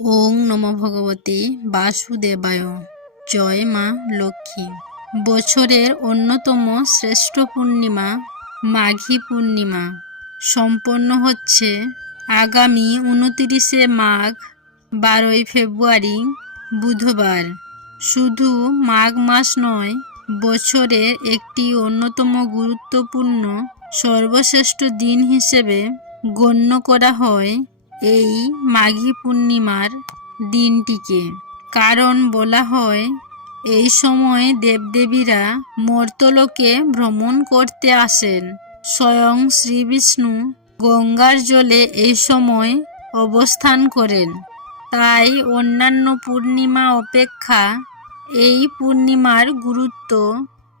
ওং নমো ভগবতে বাসুদেবায়। জয় মা লক্ষ্মী। বছরের অন্যতম শ্রেষ্ঠ পূর্ণিমা মাঘী পূর্ণিমা সম্পন্ন হচ্ছে আগামী 29শে মাঘ 12ই ফেব্রুয়ারি বুধবার। শুধু মাঘ মাস নয়, বছরের একটি অন্যতম গুরুত্বপূর্ণ সর্বশ্রেষ্ঠ দিন হিসেবে গণ্য করা হয় এই মাঘী পূর্ণিমার দিনটিকে। কারণ বলা হয় এই সময় দেবদেবীরা মর্ত্যলোকে ভ্রমণ করতে আসেন। স্বয়ং শ্রী বিষ্ণু গঙ্গার জলে এই সময় অবস্থান করেন। তাই অন্যান্য পূর্ণিমা অপেক্ষা এই পূর্ণিমার গুরুত্ব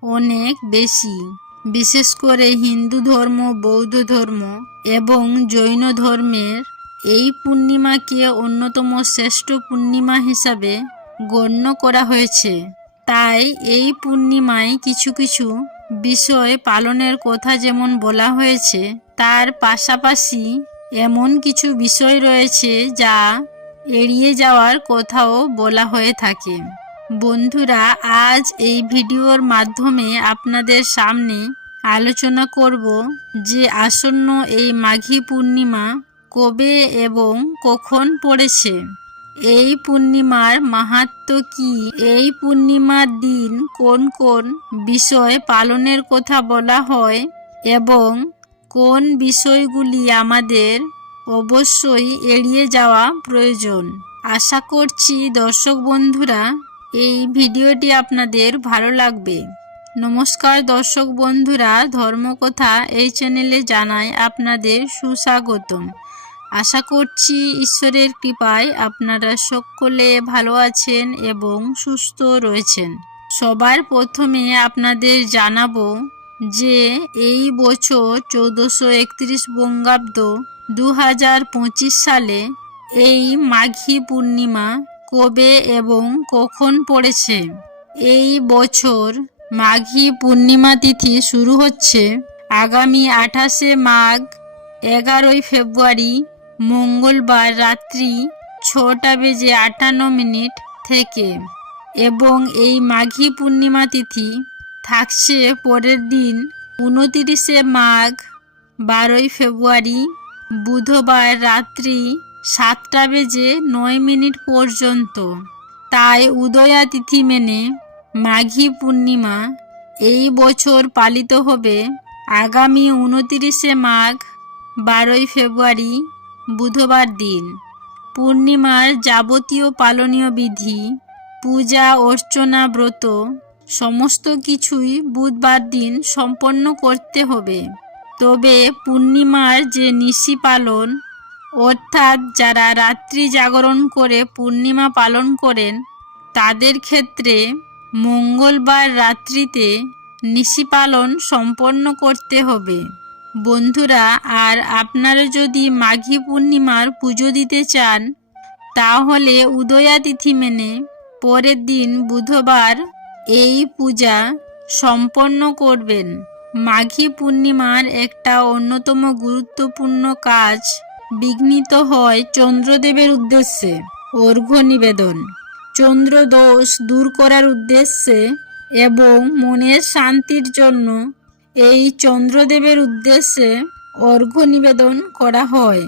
অনেক বেশি। বিশেষ করে হিন্দু ধর্ম, বৌদ্ধ ধর্ম এবং জৈন ধর্মের এই পূর্ণিমাকে অন্যতম শ্রেষ্ঠ পূর্ণিমা হিসাবে গণ্য করা হয়েছে। তাই এই পূর্ণিমায় কিছু কিছু বিষয় পালনের কথা যেমন বলা হয়েছে, তার পাশাপাশি এমন কিছু বিষয় রয়েছে যা এড়িয়ে যাওয়ার কথাও বলা হয়ে থাকে। বন্ধুরা, আজ এই ভিডিওর মাধ্যমে আপনাদের সামনে আলোচনা করব যে আসন্ন এই মাঘী পূর্ণিমা কবে এবং কখন পড়েছে, এই পূর্ণিমার মাহাত্ম্য কি, এই পূর্ণিমার দিন কোন কোন বিষয় পালনের কথা বলা হয় এবং কোন বিষয়গুলি আমাদের অবশ্যই এড়িয়ে যাওয়া প্রয়োজন। আশা করছি দর্শক বন্ধুরা এই ভিডিওটি আপনাদের ভালো লাগবে। নমস্কার দর্শক বন্ধুরা, ধর্মকথা এই চ্যানেলে জানাই আপনাদের সুস্বাগতম। আশা করছি ঈশ্বরের কৃপায় আপনারা সকলে ভালো আছেন এবং সুস্থ রয়েছেন। সবার প্রথমে আপনাদের জানাবো যে এই বছর 1431 বঙ্গাব্দ 2025 সালে এই মাঘী পূর্ণিমা কবে এবং কখন পড়েছে। এই বছর মাঘী পূর্ণিমা তিথি শুরু হচ্ছে আগামী 28শে মাঘ 11ই ফেব্রুয়ারি মঙ্গলবার রাত্রি 6:58 থেকে এবং এই মাঘী পূর্ণিমা তিথি থাকছে পরের দিন 29শে মাঘ 12ই ফেব্রুয়ারি বুধবার রাত্রি 7:09 পর্যন্ত। তাই উদয়া তিথি মেনে মাঘী পূর্ণিমা এই বছর পালিত হবে আগামী 29শে মাঘ 12ই ফেব্রুয়ারি বুধবার দিন। পূর্ণিমার যাবতীয় পালনীয় বিধি, পূজা অর্চনা, ব্রত সমস্ত কিছুই বুধবার দিন সম্পন্ন করতে হবে। তবে পূর্ণিমার যে নিশি পালন, অর্থাৎ যারা রাত্রি জাগরণ করে পূর্ণিমা পালন করেন, তাদের ক্ষেত্রে মঙ্গলবার রাত্রিতে নিশি পালন সম্পন্ন করতে হবে। বন্ধুরা, আর আপনারা যদি মাঘী পূর্ণিমার পুজো দিতে চান, তাহলে উদয়া তিথি মেনে পরের দিন বুধবার এই পূজা সম্পন্ন করবেন। মাঘী পূর্ণিমার একটা অন্যতম গুরুত্বপূর্ণ কাজ বিঘ্নিত হয় চন্দ্রদেবের উদ্দেশ্যে অর্ঘ্য নিবেদন। চন্দ্রদোষ দূর করার উদ্দেশ্যে এবং মনের শান্তির জন্য এই চন্দ্রদেবের উদ্দেশ্যে অর্ঘ্য নিবেদন করা হয়।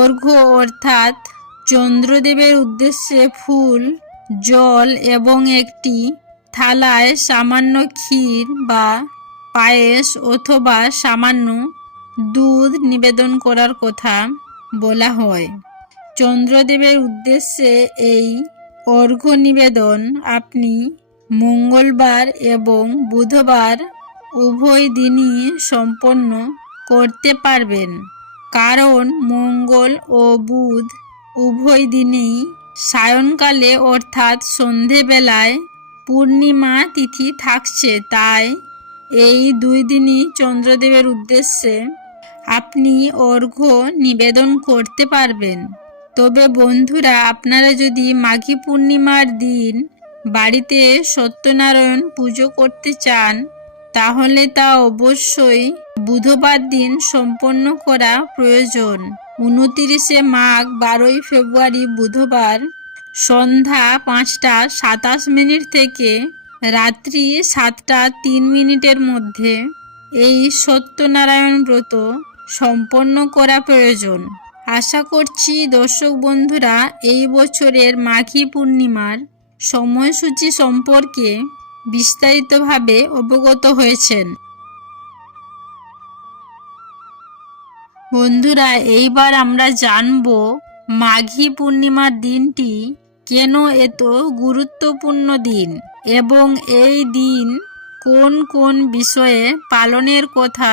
অর্ঘ্য অর্থাৎ চন্দ্রদেবের উদ্দেশ্যে ফুল, জল এবং একটি থালায় সামান্য ক্ষীর বা পায়েস অথবা সামান্য দুধ নিবেদন করার কথা বলা হয়। চন্দ্রদেবের উদ্দেশ্যে এই অর্ঘ্য নিবেদন আপনি মঙ্গলবার এবং বুধবার উভয় দিনই সম্পন্ন করতে পারবেন। কারণ মঙ্গল ও বুধ উভয় দিনেই সায়ংকালে অর্থাৎ সন্ধেবেলায় পূর্ণিমা তিথি থাকছে। তাই এই দুই দিনই চন্দ্রদেবের উদ্দেশ্যে আপনি অর্ঘ্য নিবেদন করতে পারবেন। তবে বন্ধুরা, আপনারা যদি মাঘী পূর্ণিমার দিন বাড়িতে সত্যনারায়ণ পুজো করতে চান, তাহলে তা অবশ্যই বুধবার দিন সম্পন্ন করা প্রয়োজন। 29শে মাঘ 12ই ফেব্রুয়ারি বুধবার সন্ধ্যা 5টা 27 মিনিট থেকে রাত্রি 7টা 3 মিনিটের মধ্যে এই সত্যনারায়ণ ব্রত সম্পন্ন করা প্রয়োজন। আশা করছি দর্শক বন্ধুরা এই বছরের মাঘী পূর্ণিমার সময়সূচি সম্পর্কে বিস্তারিতভাবে অবগত হয়েছেন। বন্ধুরা, এইবার আমরা জানব মাঘী পূর্ণিমার দিনটি কেন এত গুরুত্বপূর্ণ দিন এবং এই দিন কোন কোন বিষয়ে পালনের কথা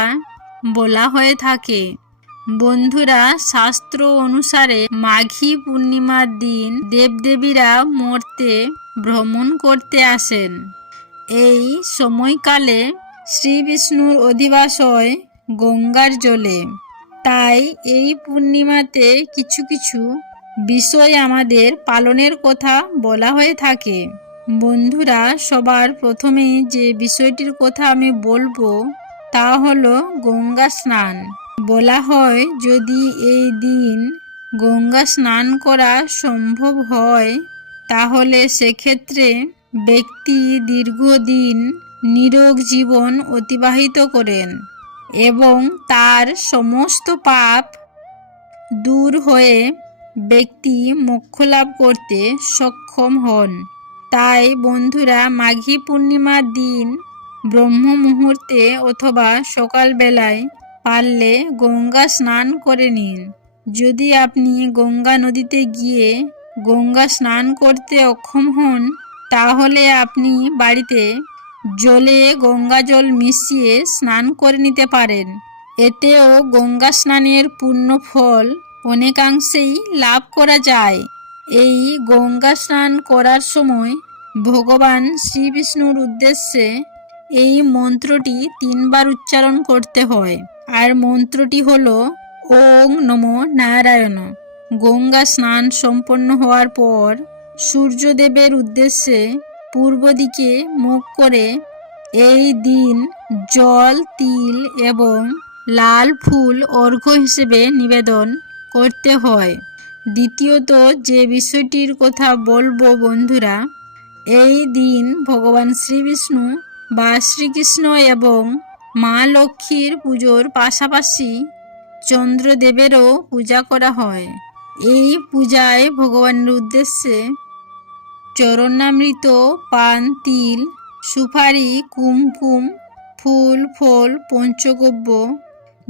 বলা হয়ে থাকে। বন্ধুরা, শাস্ত্র অনুসারে মাঘী পূর্ণিমার দিন দেবদেবীরা মর্তে ভ্রমণ করতে আসেন। এই সময়কালে শ্রী বিষ্ণুর অধিবাস হয় গঙ্গার জলে। তাই এই পূর্ণিমাতে কিছু কিছু বিষয় আমাদের পালনের কথা বলা হয়ে থাকে। বন্ধুরা, সবার প্রথমে যে বিষয়টির কথা আমি বলবো তা হলো গঙ্গা স্নান। বলা হয় যদি এই দিন গঙ্গা স্নান করা সম্ভব হয় তাহলে সেক্ষেত্রে ব্যক্তি দীর্ঘদিন নিরোগ জীবন অতিবাহিত করেন এবং তার সমস্ত পাপ দূর হয়ে ব্যক্তি মোক্ষ লাভ করতে সক্ষম হন। তাই বন্ধুরা, মাঘী পূর্ণিমার দিন ব্রহ্ম মুহূর্তে অথবা সকালবেলায় পারলে গঙ্গা স্নান করে নিন। যদি আপনি গঙ্গা নদীতে গিয়ে গঙ্গা স্নান করতে অক্ষম হন তাহলে আপনি বাড়িতে জলে গঙ্গা জল মিশিয়ে স্নান করে নিতে পারেন। এতেও গঙ্গা স্নানের পূর্ণ ফল অনেকাংশেই লাভ করা যায়। এই গঙ্গা স্নান করার সময় ভগবান শ্রী বিষ্ণুর উদ্দেশ্যে এই মন্ত্রটি 3বার উচ্চারণ করতে হয়। আর মন্ত্রটি হলো ওং নমো নারায়ণ। গঙ্গা স্নান সম্পন্ন হওয়ার পর সূর্যদেবের উদ্দেশ্যে পূর্ব দিকে মুখ করে এই দিন জল, তিল এবং লাল ফুল অর্ঘ্য হিসেবে নিবেদন করতে হয়। দ্বিতীয়ত যে বিষয়টির কথা বলবো বন্ধুরা, এই দিন ভগবান শ্রীবিষ্ণু বা শ্রীকৃষ্ণ এবং মা লক্ষ্মীর পুজোর পাশাপাশি চন্দ্রদেবেরও পূজা করা হয়। এই পূজায় ভগবানের উদ্দেশ্যে চরণামৃত, পান, তিল, সুপারি, কুমকুম, ফুল, ফল, পঞ্চগব্য,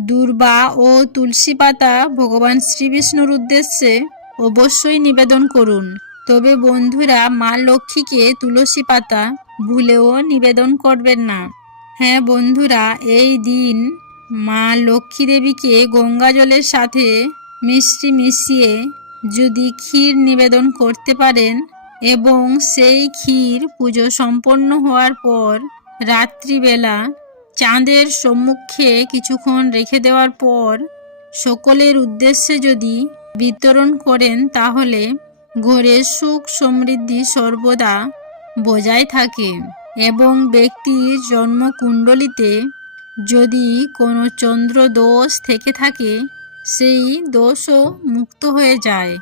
দূর্বা ও তুলসী পাতা ভগবান শ্রীবিষ্ণুর উদ্দেশ্যে অবশ্যই নিবেদন করুন। তবে বন্ধুরা, মা লক্ষ্মীকে তুলসী পাতা ভুলেও নিবেদন করবেন না। হ্যাঁ বন্ধুরা, এই দিন মা লক্ষ্মী দেবীকে গঙ্গা জলের সাথে মিষ্টি মিশিয়ে যদি ক্ষীর নিবেদন করতে পারেন এবং সেই ক্ষীর পুজো সম্পন্ন হওয়ার পর রাত্রিবেলা চাঁদের সম্মুখে কিছুক্ষণ রেখে দেওয়ার পর সকলের উদ্দেশ্যে যদি বিতরণ করেন তাহলে ঘরে সুখ সমৃদ্ধি সর্বদা বজায় থাকে এবং ব্যক্তির জন্মকুণ্ডলিতে যদি কোনো চন্দ্র দোষ থেকে থাকে সেই দোষও মুক্ত হয়ে যায়।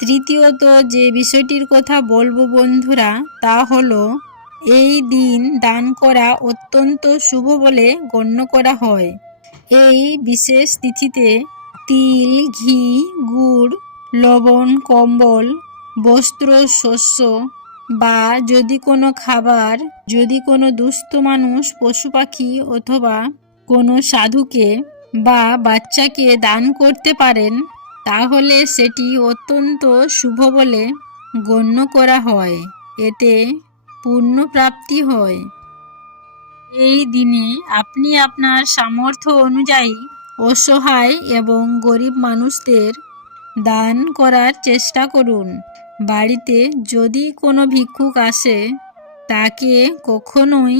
তৃতীয়ত যে বিষয়টির কথা বলবো বন্ধুরা তা হলো এই দিন দান করা অত্যন্ত শুভ বলে গণ্য করা হয়। এই বিশেষ তিথিতে তিল, ঘি, গুড়, লবণ, কম্বল, বস্ত্র, শস্য বা যদি কোনো খাবার যদি কোনো দুস্থ মানুষ, পশু পাখি অথবা কোনো সাধুকে বা বাচ্চাকে দান করতে পারেন তাহলে সেটি অত্যন্ত শুভ বলে গণ্য করা হয়। এতে পুণ্যপ্রাপ্তি হয়। এই দিনে আপনি আপনার সামর্থ্য অনুযায়ী অসহায় এবং গরিব মানুষদের দান করার চেষ্টা করুন। বাড়িতে যদি কোনো ভিক্ষুক আসে তাকে কখনোই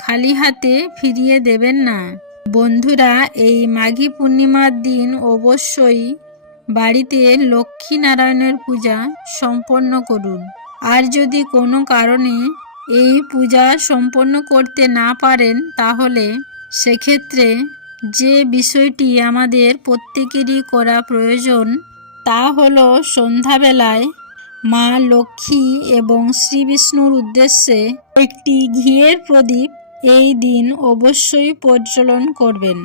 খালি হাতে ফিরিয়ে দেবেন না। বন্ধুরা, এই মাঘী পূর্ণিমার দিন অবশ্যই বাড়িতে লক্ষ্মী নারায়ণের পূজা সম্পন্ন করুন। আর যদি কোনো কারণে এই পূজা সম্পন্ন করতে না পারেন তাহলে সেক্ষেত্রে যে বিষয়টি আমাদের প্রত্যেকেরই করা প্রয়োজন তা হলো সন্ধ্যাবেলায় মা লক্ষ্মী এবং শ্রী বিষ্ণুর উদ্দেশ্যে একটি ঘিয়ের প্রদীপ এই দিন অবশ্যই প্রজ্বলন করবেন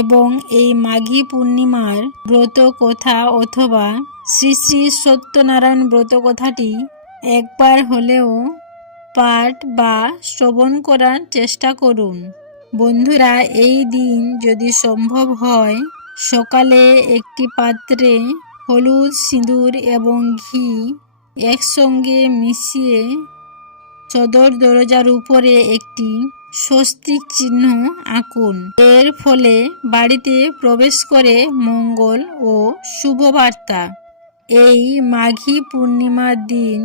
এবং এই মাঘী পূর্ণিমার ব্রত কথা অথবা শ্রী শ্রী সত্যনারায়ণ ব্রত কথাটি একবার হলেও পাঠ বা শ্রবণ করার চেষ্টা করুন। বন্ধুরা, এই দিন যদি সম্ভব হয় সকালে একটি পাত্রে হলুদ, সিঁদুর এবং ঘি একসঙ্গে মিশিয়ে সদর দরজার উপরে একটি স্বস্তিক চিহ্ন আঁকুন। এর ফলে বাড়িতে প্রবেশ করে মঙ্গল ও শুভবার্তা। এই মাঘী পূর্ণিমার দিন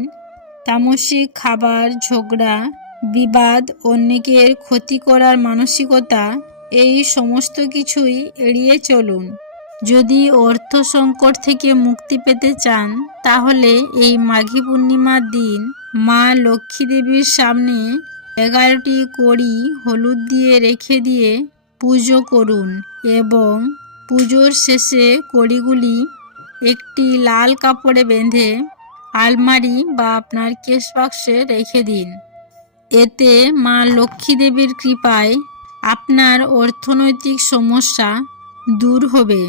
তামসিক খাবার, ঝগড়া, বিবাদ, অন্যের ক্ষতি করার মানসিকতা এই সমস্ত কিছুই এড়িয়ে চলুন। যদি অর্থ সংকট থেকে মুক্তি পেতে চান তাহলে এই মাঘী পূর্ণিমার দিন মা লক্ষ্মী দেবীর সামনে 11টি কড়ি হলুদ দিয়ে রেখে দিয়ে পুজো করুন এবং পুজোর শেষে কড়িগুলি একটি লাল কাপড়ে বেঁধে আলমারি বা আপনার কেশ বাক্সে রেখে দিন। এতে মা লক্ষ্মী দেবীর কৃপায় আপনার অর্থনৈতিক সমস্যা দূর হবে।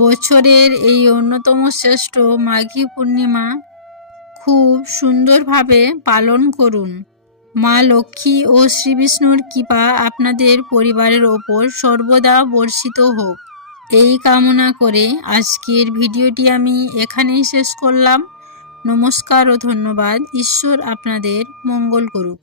বছরের এই অন্যতম শ্রেষ্ঠ মাঘী পূর্ণিমা খুব সুন্দরভাবে পালন করুন। মা লক্ষ্মী ও শ্রী বিষ্ণুর কৃপা আপনাদের পরিবারের ওপর সর্বদা বর্ষিত হোক, এই কামনা করে আজকের ভিডিওটি আমি এখানেই শেষ করলাম। নমস্কার ও ধন্যবাদ। ঈশ্বর আপনাদের মঙ্গল করুক।